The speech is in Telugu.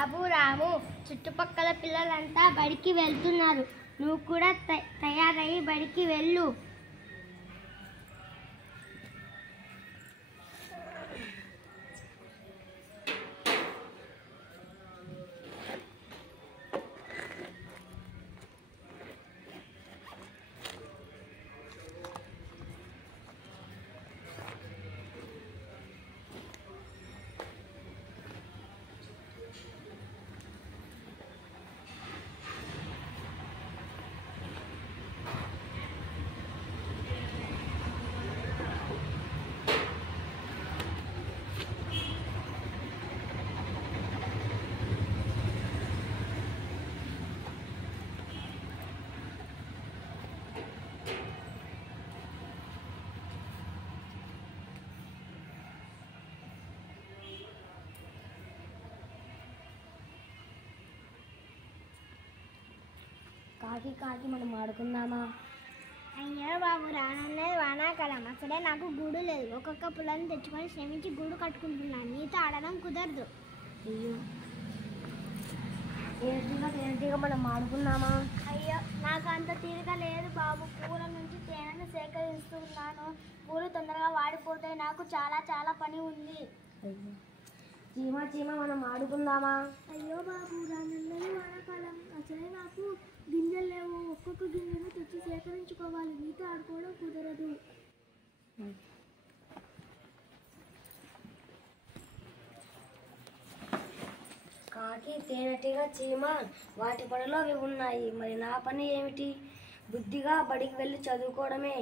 బాబు రాము, చుట్టుపక్కల పిల్లలంతా బడికి వెళ్తున్నారు. నువ్వు కూడా తయారయ్యి బడికి వెళ్ళు. కాకి కాకి మనం ఆడుకుందామా? అయ్యో బాబు, రానున్నది వానాకాలం. అసలే నాకు గూడు లేదు. ఒక్కొక్క పుల్లని తెచ్చుకొని శ్రమించి గూడు కట్టుకుంటున్నాను. నీతో ఆడడం కుదరదు. అయ్యో, తేనెటీగ మనం ఆడుకుందామా? అయ్యో, నాకు అంత తీరిక లేదు బాబు. పూల నుంచి తేనెను సేకరిస్తున్నాను. పూలు తొందరగా వాడిపోతాయి. నాకు చాలా చాలా పని ఉంది. అయ్యో, చీమ చీమ మనం ఆడుకుందామా? అయ్యో బాబు, రానున్నది వానాకాలం. అసలే నాకు గింజలు లేవు. ఒక్కొక్క గింజను తెచ్చి సేకరించుకోవాలి. నీతో ఆడుకోవడం కుదరదు. కాకి, తేనెటీగ, చీమ వాటి పనిలో అవి ఉన్నాయి. మరి నా పని ఏమిటి? బుద్ధిగా బడికి వెళ్ళి చదువుకోవడమే.